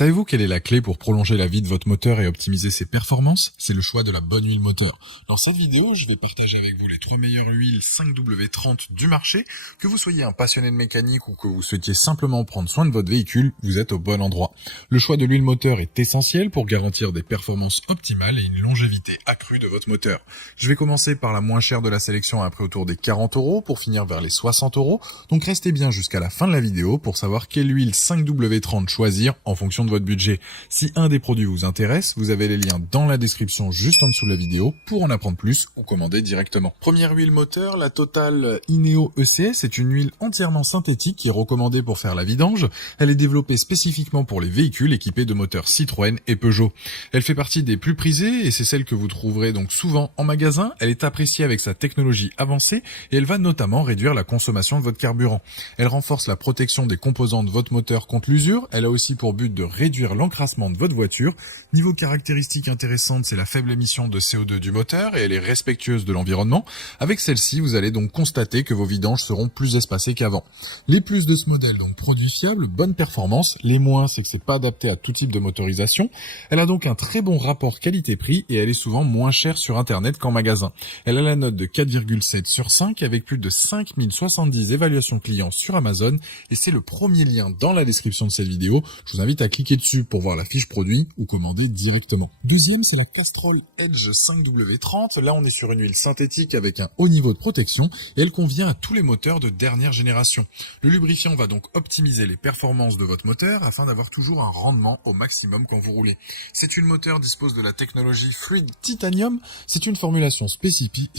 Savez-vous quelle est la clé pour prolonger la vie de votre moteur et optimiser ses performances? C'est le choix de la bonne huile moteur. Dans cette vidéo, je vais partager avec vous les 3 meilleures huiles 5W30 du marché. Que vous soyez un passionné de mécanique ou que vous souhaitiez simplement prendre soin de votre véhicule, vous êtes au bon endroit. Le choix de l'huile moteur est essentiel pour garantir des performances optimales et une longévité accrue de votre moteur. Je vais commencer par la moins chère de la sélection à un prix autour des 40 € pour finir vers les 60 €. Donc restez bien jusqu'à la fin de la vidéo pour savoir quelle huile 5W30 choisir en fonction de votre budget. Si un des produits vous intéresse, vous avez les liens dans la description juste en dessous de la vidéo pour en apprendre plus ou commander directement. Première huile moteur, la Total Ineo ECS est une huile entièrement synthétique qui est recommandée pour faire la vidange. Elle est développée spécifiquement pour les véhicules équipés de moteurs Citroën et Peugeot. Elle fait partie des plus prisées et c'est celle que vous trouverez donc souvent en magasin. Elle est appréciée avec sa technologie avancée et elle va notamment réduire la consommation de votre carburant. Elle renforce la protection des composants de votre moteur contre l'usure. Elle a aussi pour but de réduire l'encrassement de votre voiture. Niveau caractéristiques intéressantes, c'est la faible émission de CO2 du moteur et elle est respectueuse de l'environnement. Avec celle-ci, vous allez donc constater que vos vidanges seront plus espacées qu'avant. Les plus de ce modèle, donc produit fiable, bonne performance. Les moins, c'est que c'est pas adapté à tout type de motorisation. Elle a donc un très bon rapport qualité-prix et elle est souvent moins chère sur internet qu'en magasin. Elle a la note de 4,7 sur 5 avec plus de 5070 évaluations clients sur Amazon et c'est le premier lien dans la description de cette vidéo. Je vous invite à cliquer dessus pour voir la fiche produit ou commander directement. Deuxième, c'est la Castrol Edge 5W30. Là, on est sur une huile synthétique avec un haut niveau de protection et elle convient à tous les moteurs de dernière génération. Le lubrifiant va donc optimiser les performances de votre moteur afin d'avoir toujours un rendement au maximum quand vous roulez. Cette huile moteur dispose de la technologie Fluid Titanium. C'est une formulation spécifique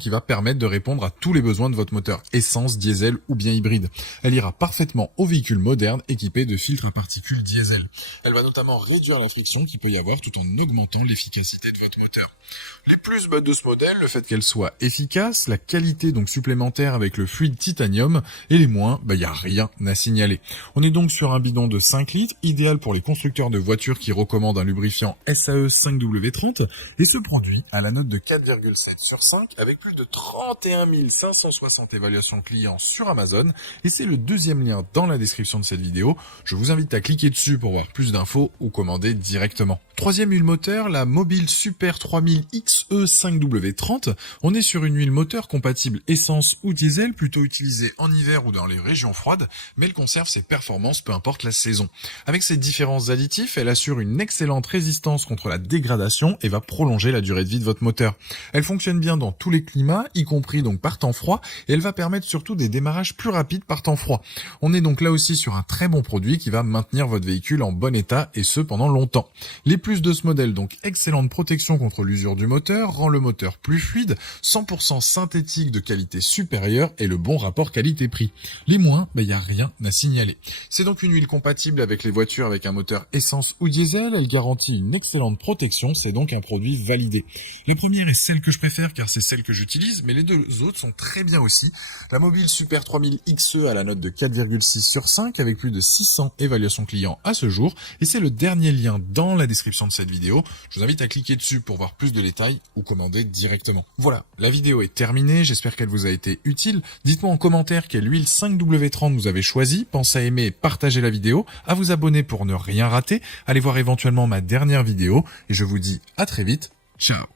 qui va permettre de répondre à tous les besoins de votre moteur, essence, diesel ou bien hybride. Elle ira parfaitement aux véhicules modernes équipés de filtres à particules diesel. Elle va notamment réduire la friction qu'il peut y avoir tout en augmentant l'efficacité de votre moteur. Les plus de ce modèle, le fait qu'elle soit efficace, la qualité donc supplémentaire avec le fluide titanium, et les moins, y a rien à signaler. On est donc sur un bidon de 5 litres, idéal pour les constructeurs de voitures qui recommandent un lubrifiant SAE 5W30, et ce produit a la note de 4,7 sur 5 avec plus de 31 560 évaluations clients sur Amazon, et c'est le deuxième lien dans la description de cette vidéo. Je vous invite à cliquer dessus pour voir plus d'infos ou commander directement. Troisième huile moteur, la Mobil Super 3000 XE 5W30. On est sur une huile moteur compatible essence ou diesel, plutôt utilisée en hiver ou dans les régions froides, mais elle conserve ses performances peu importe la saison. Avec ses différents additifs, elle assure une excellente résistance contre la dégradation et va prolonger la durée de vie de votre moteur. Elle fonctionne bien dans tous les climats, y compris donc par temps froid, et elle va permettre surtout des démarrages plus rapides par temps froid. On est donc là aussi sur un très bon produit qui va maintenir votre véhicule en bon état et ce pendant longtemps. Les plus de ce modèle, donc excellente protection contre l'usure du moteur, rend le moteur plus fluide, 100% synthétique de qualité supérieure et le bon rapport qualité-prix. Les moins, y a rien à signaler. C'est donc une huile compatible avec les voitures avec un moteur essence ou diesel, elle garantit une excellente protection, c'est donc un produit validé. La première est celle que je préfère car c'est celle que j'utilise, mais les deux autres sont très bien aussi. La Mobil Super 3000 XE a la note de 4,6 sur 5 avec plus de 600 évaluations clients à ce jour, et c'est le dernier lien dans la description de cette vidéo. Je vous invite à cliquer dessus pour voir plus de détails ou commander directement. Voilà, la vidéo est terminée, j'espère qu'elle vous a été utile. Dites-moi en commentaire quelle huile 5W30 vous avez choisi. Pensez à aimer et partager la vidéo, à vous abonner pour ne rien rater. Allez voir éventuellement ma dernière vidéo et je vous dis à très vite. Ciao.